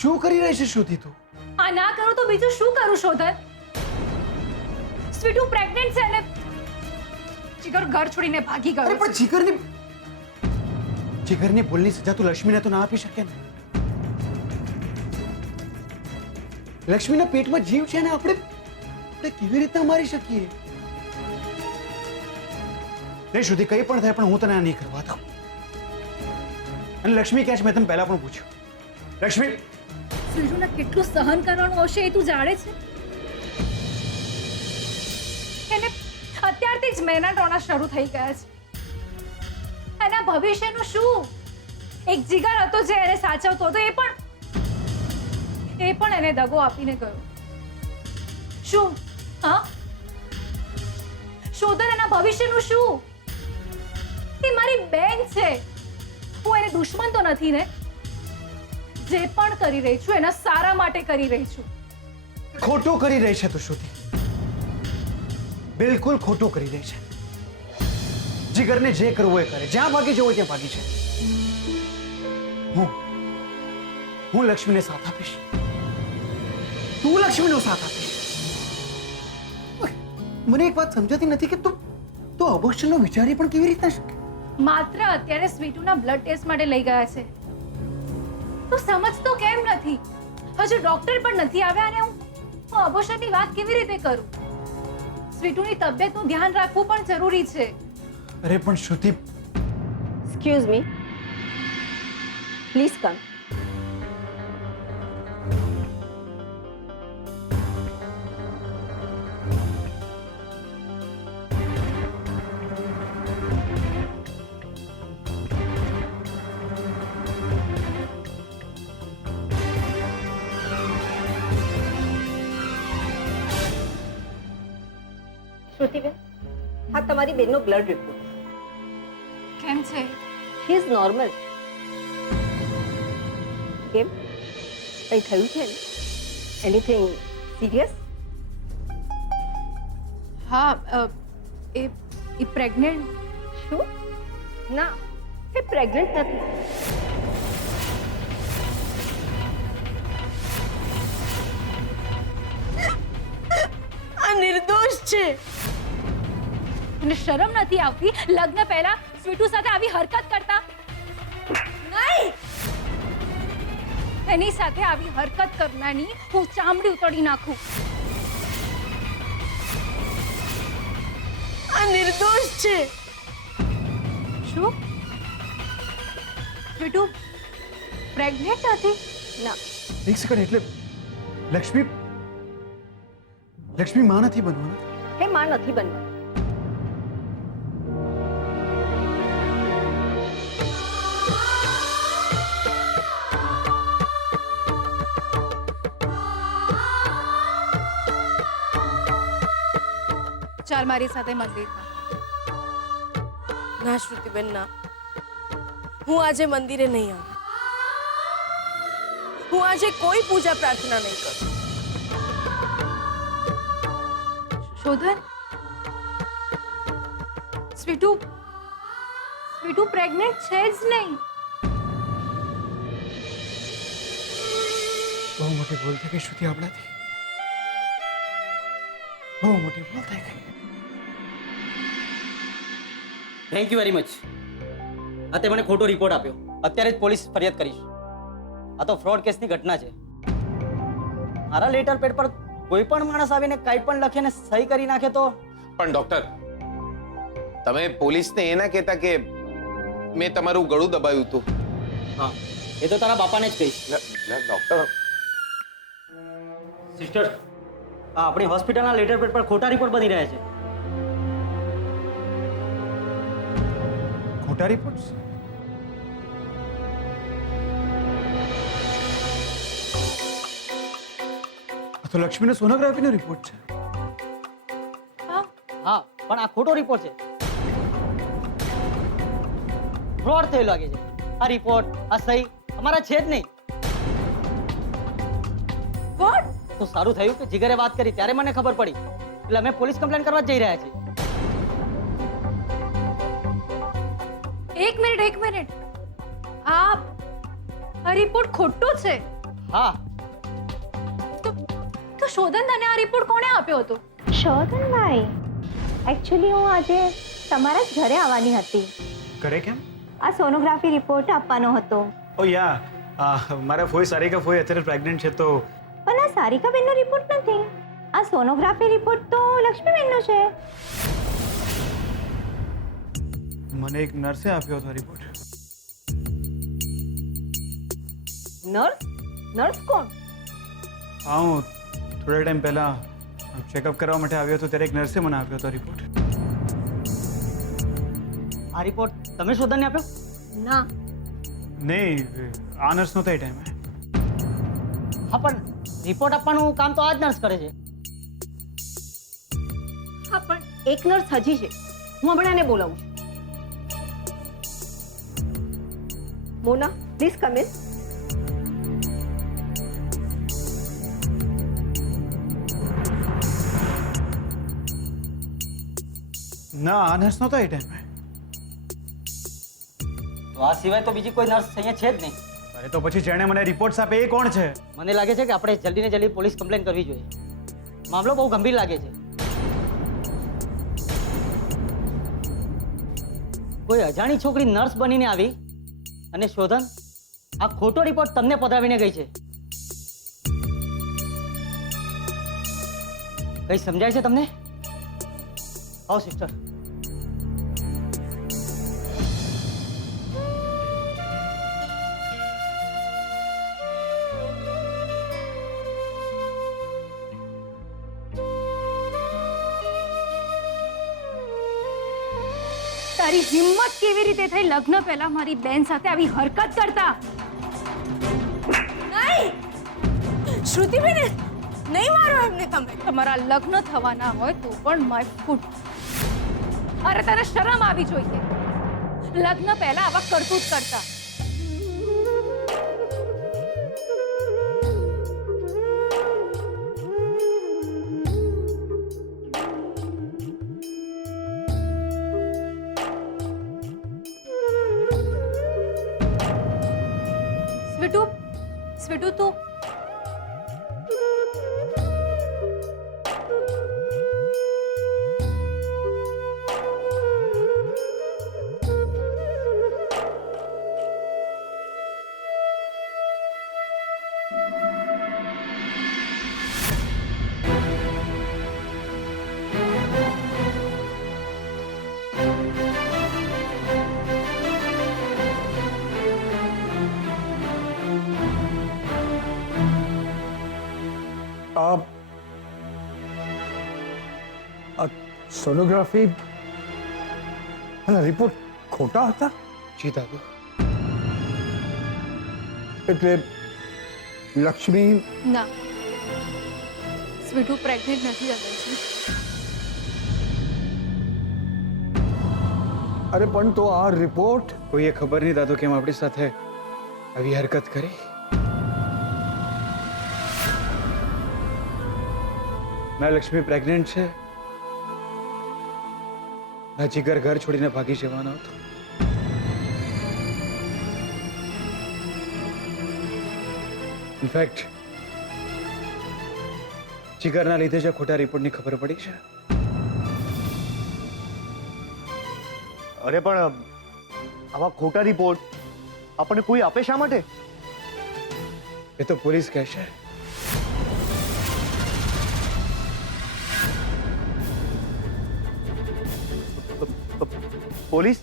શું કરી રહી છે શ્રુતિ તું? આ ના કરું તો બીજું શું કરું શોધન? સ્વીટુ પ્રેગ્નન્ટ છે ને જીગર ઘર છોડીને ભાગી ગયો અરે છે. પણ જીગરની ભૂલની સજા તું લક્ષ્મીને તો ના આપી શકે ને. લક્ષ્મીના પેટમાં જીવ છે ને આપણે કેવી રીતે મારી શકીએ? રે શ્રુતિ, કંઈ પણ થાય પણ હું તને આ નહીં કરવા દઉં. અને લક્ષ્મી ક્યાં છે મેં તને પહેલા પણ પૂછ્યું. લક્ષ્મી, સ્વીટુને કેટલું સહન કરવાનું હશે એ તું જાણે છે? એને અત્યારથી જ મહેના ટોણા શરૂ થઈ ગયા છે. એના ભવિષ્યનું શું? એક જીગર હતો જે એને સાચવતો હતો, એ પણ એને દગો આપીને ગયો. શું? હા, શોધન, એના ભવિષ્યનું શું? એ મારી બેન છે. હું એને દુશ્મન તો નથી ને? જે પણ કરી રહી છું એના સારા માટે કરી રહી છું. ખોટું કરી રહી છે તું શ્રુતિ, બિલકુલ ખોટું કરી રહી છે. જીગરને જે કરવું એ કરે, જ્યાં ભાગી જવું ત્યાં ભાગી છે. હું લક્ષ્મીને સાથ આપીશ, તું લક્ષ્મીનો સાથ આપીશ. મને એક વાત સમજાતી નથી કે તું અબોર્શનનો વિચારી પણ કેવી રીતના શકે? માત્ર અત્યારે સ્વીટુના બ્લડ ટેસ્ટ માટે લઈ ગયા છે. તું સમજતો કેમ નથી? હજુ ડોક્ટર પણ નથી આવ્યા અને હું અબોર્શનની વાત કેવી રીતે કરું? સ્વીટુની તબિયતનું ધ્યાન રાખવું પણ જરૂરી છે. અરે પણ શ્રુતિ, Excuse me. Please come. શ્રુતિબેન, હા તમારી બેનનો બ્લડ રિપોર્ટ. કેમ છે? She is normal. કેમ? કંઈ થયું છે ને? Anything serious? હા, એ પ્રેગ્નન્ટ. શું? ના, એ પ્રેગ્નન્ટ નથી. આ નિર્દોષ છે. અને શરમ નથી આવતી લગ્ન પહેલા સ્વીટુ સાથે આવી હરકત કરતા? નહીં, એની સાથે આવી હરકત કરનારની હું ચામડી ઉતોડી નાખું. આ નિર્દોષ છે. શું? સ્વીટુ પ્રેગ્નેન્ટ હતી? ના, એક સેકન્ડ, એટલે લક્ષ્મી માં નથી બનવાના? એ માં નથી બનવાની. ચાલ મારી સાથે મંદિરમાં. ના શ્રુતિબેન, ના, હું આજે મંદિરે નહીં આવું. હું આજે કોઈ પૂજા પ્રાર્થના નહીં કરું. શોધન, સ્વીટુ પ્રેગ્નેન્ટ છે જ નહીં. બહુ મોટી ભૂલ થઈ ગઈ શ્રુતિ આપણાથી, બહુ મોટી ભૂલ થઈ ગઈ. Thank you very much. આ તે મને ખોટો રિપોર્ટ આપ્યો. અત્યારે જ પોલીસ ફરિયાદ કરીશ. આ તો ફ્રોડ કેસની ઘટના છે. મારા લેટર પેડ પર કોઈ પણ માણસ આવીને કંઈ પણ લખે ને સહી કરી નાખે તો? પણ ડોક્ટર, તમે પોલીસને એ ના કહેતા કે મેં તમારું ગળું દબાવ્યું હતું. હા, એ તો તારા બાપાને જ કહીશ. ડોક્ટર, સિસ્ટર, આ આપણી હોસ્પિટલના લેટર પેડ પર ખોટા રિપોર્ટ બની રહ્યા છે. ખોટા રિપોર્ટ્સ? આ તો લક્ષ્મીનો સોનોગ્રાફીનો રિપોર્ટ છે. હા, પણ આ ખોટો રિપોર્ટ છે. ફ્રોડ થયેલો લાગે છે. આ રિપોર્ટ, આ સહી અમારા છે જ નહીં. વોટ? તો સારું થયું કે જીગરે વાત કરી ત્યારે મને ખબર પડી. એટલે અમે પોલીસ કમ્પ્લેન કરવા જઈ રહ્યા છીએ. એક મિનિટ, આ રિપોર્ટ ખોટો છે. હા. તો શોધન તને આ રિપોર્ટ કોણે આપ્યો હતો? શોધનભાઈ, એકચ્યુઅલી હું આજે તમારા જ ઘરે આવવાની હતી. કરે કેમ? આ સોનોગ્રાફી રિપોર્ટ આપવાનો હતો. ઓ યા, મારા ફોઈ સારિકા ફોઈ અત્યારે પ્રેગ્નન્ટ છે તો પણ આ સારિકાબેનનો રિપોર્ટ નથી. આ સોનોગ્રાફી રિપોર્ટ તો લક્ષ્મીબેનનો છે. મને એક નર્સે આપ્યો હતો રિપોર્ટ. નર્સ? નર્સ કોણ? હા, હું થોડા ટાઈમ પહેલા ચેકઅપ કરવા માટે આવ્યો હતો ત્યારે એક નર્સે મને આપ્યો હતો રિપોર્ટ. આ રિપોર્ટ તમે શોધનને આપ્યો? ના. નહીં, આ નર્સ નહોતા એ ટાઈમે. હા, પણ રિપોર્ટ આપવાનું કામ તો આ જ નર્સ કરે છે. હા, પણ એક નર્સ હજી છે. હું હમણાં એને બોલાવું છું. મોના, પ્લીઝ કમ ઇન. ના, આ નર્સ નહોતા એ ટાઈમે. તો આ સિવાય તો બીજી કોઈ નર્સ અહીંયા છે જ નહીં. અરે તો પછી જેણે મને રિપોર્ટ્સ આપે એ કોણ છે? મને લાગે છે કે આપણે જલ્દી ને જલ્દી પોલીસ કમ્પ્લેન કરવી જોઈએ. મામલો બહુ ગંભીર લાગે છે. કોઈ અજાણી છોકરી નર્સ બનીને આવી અને શોધન આ ખોટો રિપોર્ટ તમને પધરાવીને ગઈ છે. કઈ સમજાય છે તમને? આવો સિસ્ટર. તારી હિંમત કેવી રીતે થઈ લગ્ન પહેલા મારી બેન સાથે આવી હરકત કરતા? નહીં શ્રુતિબેન, નહીં મારો એમને તમે. તમારા લગ્ન થવાના હોય તો પણ માય ફૂટ. અરે તને શરમ આવી જોઈએ. લગ્ન પહેલા આવા કરતૂત કરતા. સ્વીટુ, સ્વીટુ તું સોનોગ્રાફી અને રિપોર્ટ ખોટા હતા. જી દાદુ. એટલે લક્ષ્મી ના, સ્વીટુ પ્રેગ્નેન્ટ નથી દાદાજી. અરે પણ તો આ રિપોર્ટ કોઈએ ખબર નહીં દાદુ કેમ આપણી સાથે આવી હરકત કરી. ના લક્ષ્મી પ્રેગ્નેન્ટ છે, ના જીગર ઘર છોડીને ભાગી જવાનો હતો. ઇનફેક્ટ જીગરના લીધે જ ખોટા રિપોર્ટની ખબર પડી છે. અરે પણ આવા ખોટા રિપોર્ટ આપણને કોઈ આપે શા માટે? એ તો પોલીસ કહેશે. પોલીસ?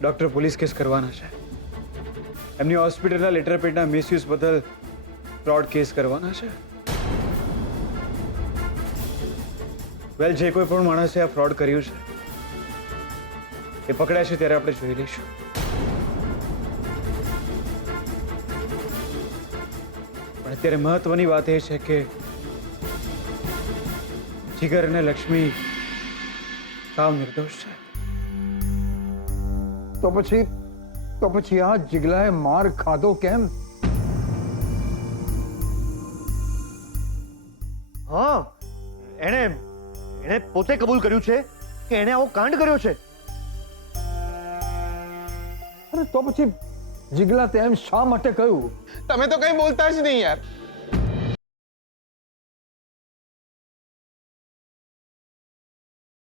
ડોક્ટર પોલીસ કેસ કરવાના છે. એમની હોસ્પિટલના લેટર પેડના મિસયુઝ બદલ ફ્રોડ કેસ કરવાના છે. વેલ, જે કોઈ પણ માણસે આ ફ્રોડ કર્યું છે એ પકડાય છે ત્યારે આપણે જોઈ લઈશું. પણ અત્યારે મહત્વની વાત એ છે કે જીગર અને લક્ષ્મી સાવ નિર્દોષ છે. તો પછી આ જીગલાએ માર ખાધો કેમ? હા, એણે પોતે કબૂલ કર્યું છે કે એણે આવો કાંડ કર્યો છે. અરે તો પછી જીગલા તેમ શા માટે કહ્યું? તમે તો કઈ બોલતા જ નહીં યાર.